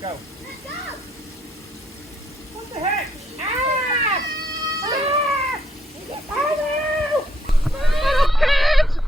Go. What the heck? Ah! Ah! Oh no! Little kids!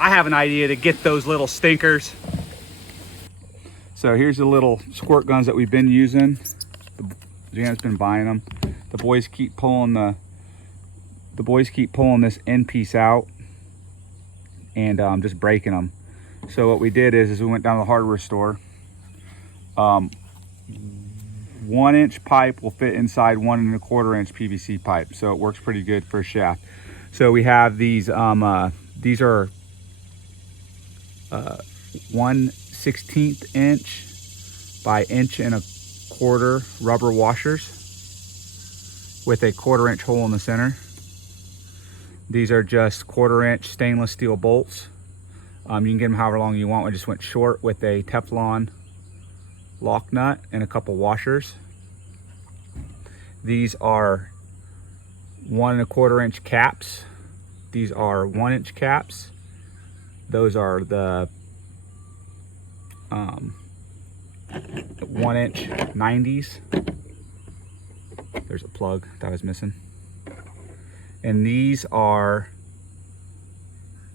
I have an idea to get those little stinkers. So here's the little squirt guns that we've been using. Janet's been buying them. The boys keep pulling this end piece out and just breaking them. So what we did is we went down to the hardware store. 1 inch pipe will fit inside 1 1/4 inch PVC pipe. So it works pretty good for a shaft. So we have these are 1/16 inch by 1 1/4 inch rubber washers with a 1/4 inch hole in the center. These are just 1/4 inch stainless steel bolts. You can get them however long you want. I just went short with a Teflon lock nut and a couple washers. These are 1 1/4 inch caps. These are 1 inch caps. Those are the 1 inch 90s. There's a plug that I was missing. And these are,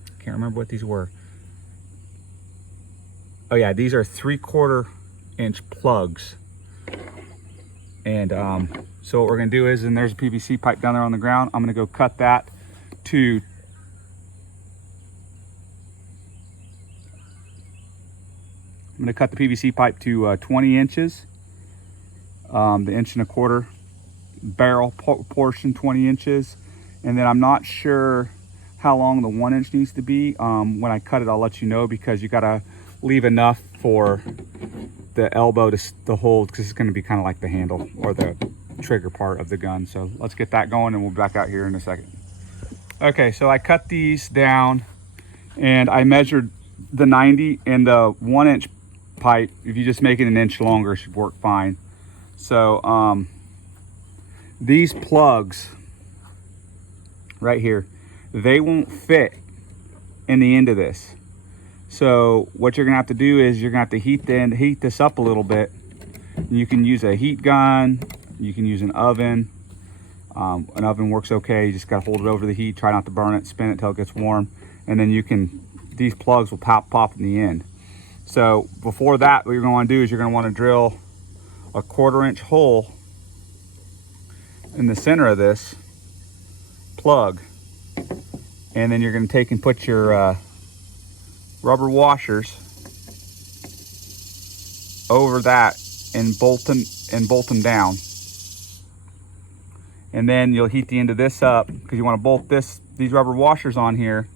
I can't remember what these were. Oh yeah, these are 3/4 inch plugs. And so what we're gonna do is, and there's a PVC pipe down there on the ground. I'm gonna go cut that to I'm going to cut the PVC pipe to 20 inches, the 1 1/4 inch barrel portion 20 inches, and then I'm not sure how long the 1 inch needs to be. When I cut it, I'll let you know, because you got to leave enough for the elbow to hold, because it's going to be kind of like the handle or the trigger part of the gun. So let's get that going and we'll be back out here in a second. Okay, so I cut these down and I measured the 90 and the 1 inch pipe. If you just make it 1 inch longer, it should work fine. So these plugs right here, they won't fit in the end of this. So what you're gonna have to do is you're gonna have to heat this up a little bit. You can use a heat gun, you can use an oven. An oven works okay. You just gotta hold it over the heat, try not to burn it, spin it till it gets warm, and then these plugs will pop in the end. So before that, what you're going to want to do is you're going to want to drill a 1/4 inch hole in the center of this plug, and then you're going to take and put your rubber washers over that and bolt them down. And then you'll heat the end of this up, because you want to bolt these rubber washers on here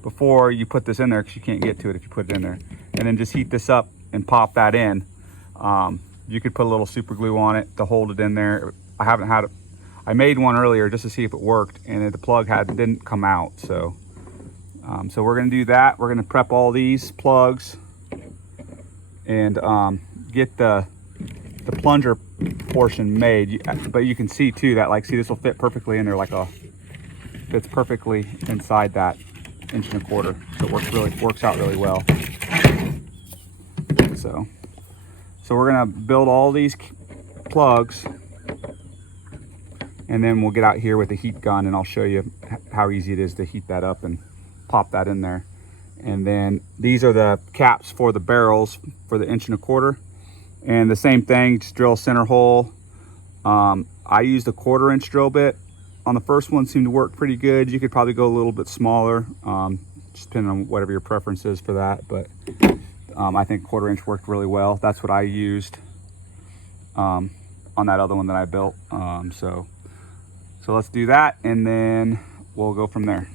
before you put this in there, because you can't get to it if you put it in there. And then just heat this up and pop that in. You could put a little super glue on it to hold it in there. I haven't had it. I made one earlier just to see if it worked, and the plug didn't come out. So we're gonna do that. We're gonna prep all these plugs and get the plunger portion made. But you can see too that, see, this will fit perfectly in there, fits perfectly inside that 1 1/4 inch. So it works out really well. So we're gonna build all these plugs, and then we'll get out here with the heat gun and I'll show you how easy it is to heat that up and pop that in there. And then these are the caps for the barrels for the 1 1/4 inch. And the same thing, just drill center hole. I used a 1/4 inch drill bit on the first one, seemed to work pretty good. You could probably go a little bit smaller, just depending on whatever your preference is for that. But I think 1/4 inch worked really well. That's what I used on that other one that I built. So let's do that, and then we'll go from there.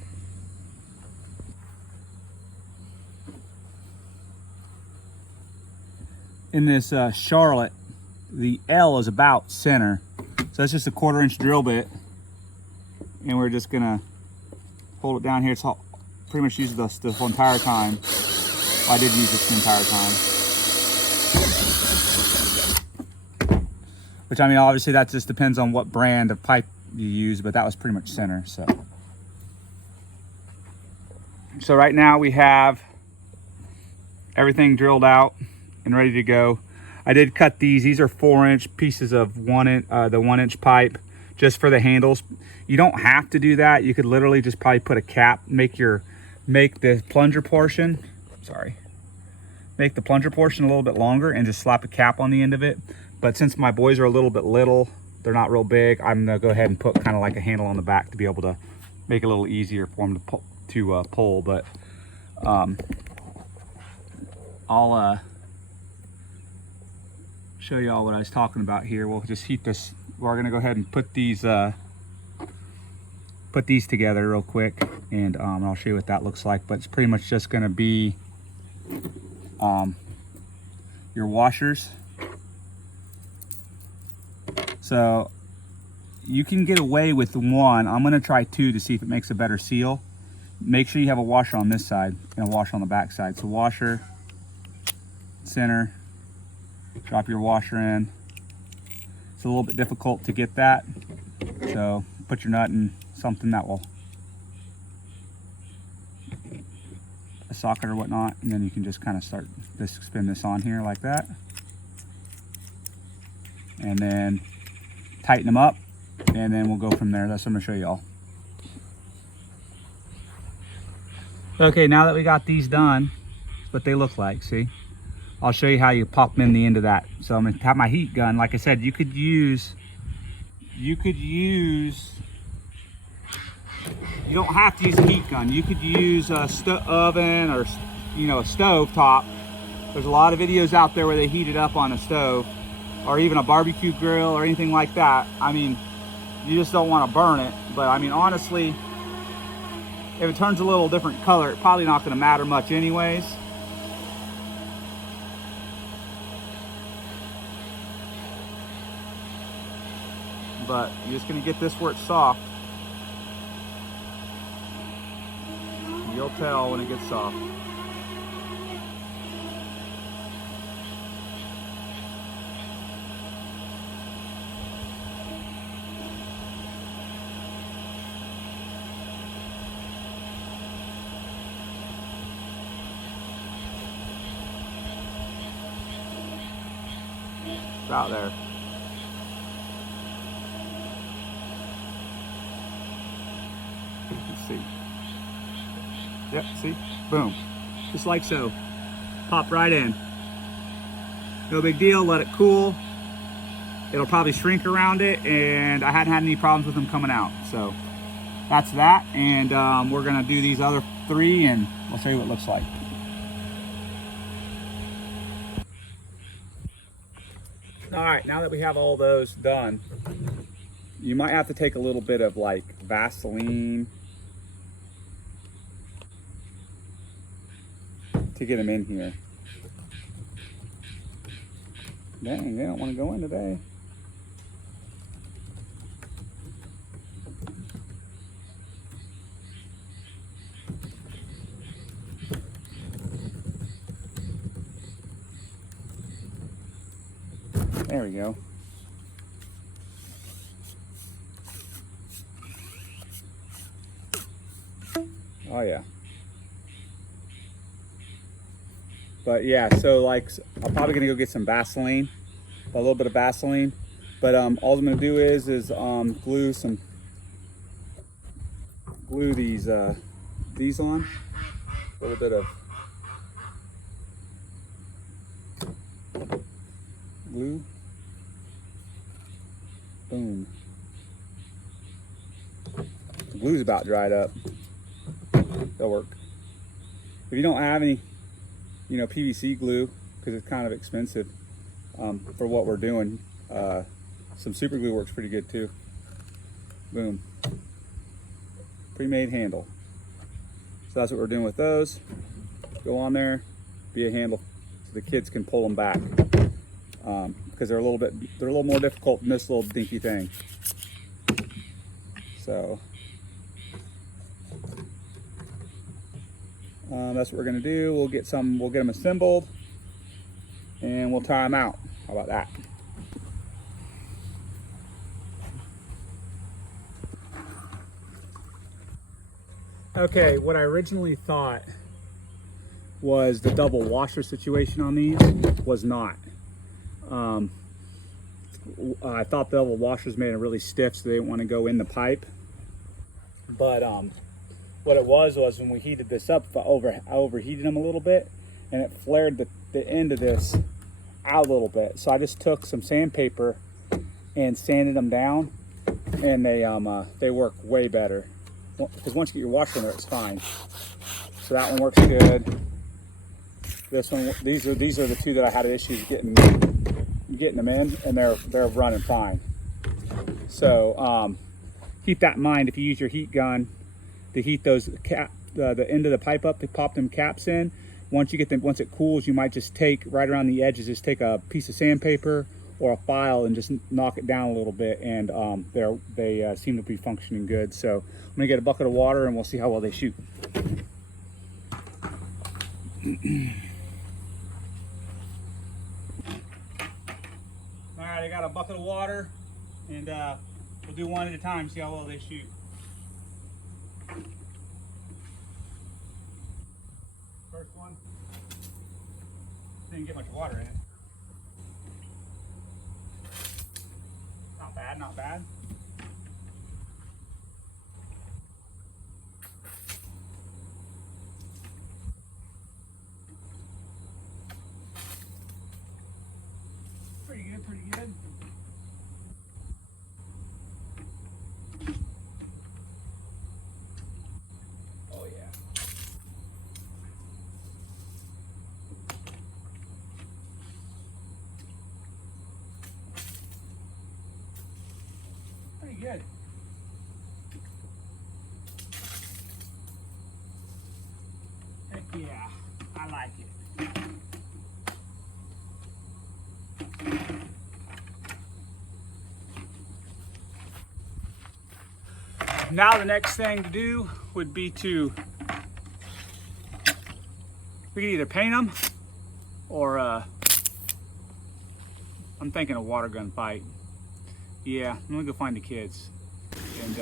In this Charlotte, the L is about center. So that's just a 1/4 inch drill bit. and we're just gonna hold it down here. It's all, pretty much used this the whole entire time. Well, I did use this the entire time. Which, I mean, obviously that just depends on what brand of pipe you use, but that was pretty much center. So right now we have everything drilled out and ready to go. I did cut these. These are 4-inch pieces of the 1-inch pipe, just for the handles. You don't have to do that. You could literally just probably put a cap, make the plunger portion, make the plunger portion a little bit longer and just slap a cap on the end of it. But since my boys are a little bit little, they're not real big, I'm gonna go ahead and put kind of like a handle on the back to be able to make it a little easier for them to pull. But I'll show you all what I was talking about here. We'll just heat this. We're gonna go ahead and put these together real quick, and I'll show you what that looks like. But it's pretty much just gonna be your washers. So you can get away with one. I'm gonna try 2 to see if it makes a better seal. Make sure you have a washer on this side and a washer on the back side. So washer, center, drop your washer in. It's a little bit difficult to get that. So put your nut in something that will, a socket or whatnot, and then you can just kind of start this, spin this on here like that. And then tighten them up, and then we'll go from there. That's what I'm gonna show y'all. Okay, now that we got these done, that's what they look like, see? I'll show you how you pop them in the end of that. So I'm gonna have my heat gun. Like I said, you could use, you don't have to use a heat gun. You could use a oven or, you know, a stove top. There's a lot of videos out there where they heat it up on a stove, or even a barbecue grill or anything like that. I mean, you just don't want to burn it. But I mean, honestly, if it turns a little different color, it's probably not going to matter much anyways. But you're just going to get this where it's soft. You'll tell when it gets soft. It's out there. Let's see. Yep, see? Boom. Just like so. Pop right in. No big deal, let it cool. It'll probably shrink around it, and I hadn't had any problems with them coming out. So that's that, and we're gonna do these other 3 and we'll show you what it looks like. All right, now that we have all those done, you might have to take a little bit of like Vaseline to get them in here. Dang, they don't want to go in today. There we go. Oh yeah. But yeah, so like I'm probably gonna go get some Vaseline, a little bit of Vaseline. But all I'm gonna do is glue these on. A little bit of glue. Boom. The glue's about dried up. That'll work. If you don't have any, you know, PVC glue, because it's kind of expensive for what we're doing, some super glue works pretty good too. Boom. Pre-made handle. So that's what we're doing with those. Go on there, be a handle, so the kids can pull them back. Because they're a little more difficult than this little dinky thing. So That's what we're gonna do. We'll get them assembled and we'll tie them out. How about that? Okay, what I originally thought was the double washer situation on these was not. I thought the double washers made it really stiff, so they didn't want to go in the pipe. But what it was when we heated this up, I overheated them a little bit, and it flared the end of this out a little bit. So I just took some sandpaper and sanded them down, and they work way better. Because once you get your washer in there, it's fine. So that one works good. This one, these are the two that I had issues getting them in, and they're running fine. So keep that in mind if you use your heat gun to heat those the end of the pipe up to pop them caps in. Once it cools, you might just take right around the edges, just take a piece of sandpaper or a file and just knock it down a little bit, and they seem to be functioning good. So I'm gonna get a bucket of water and we'll see how well they shoot. All right, I got a bucket of water, and we'll do one at a time, see how well they shoot. First one, didn't get much water in it. Not bad, not bad. Pretty good, pretty good. Oh yeah. Pretty good. Heck yeah, I like it. Now the next thing to do would be we could either paint them or I'm thinking a water gun fight. Yeah, I'm gonna go find the kids. And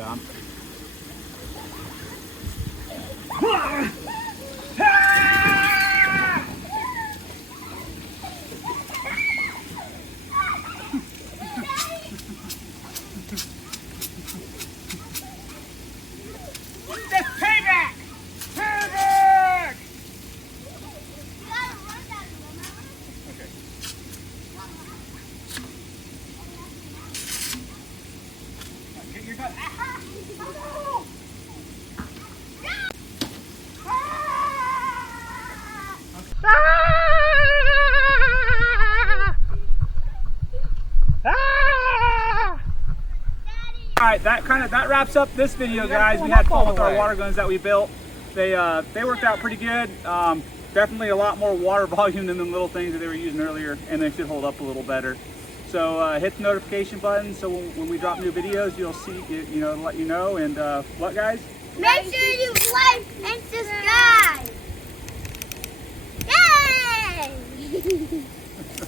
Alright, that wraps up this video, guys. We had fun with our water guns that we built. They worked out pretty good. Definitely a lot more water volume than the little things that they were using earlier, and they should hold up a little better. So hit the notification button so when we drop new videos, you'll see it, let you know. And what, guys? Make sure you like and subscribe. Yay!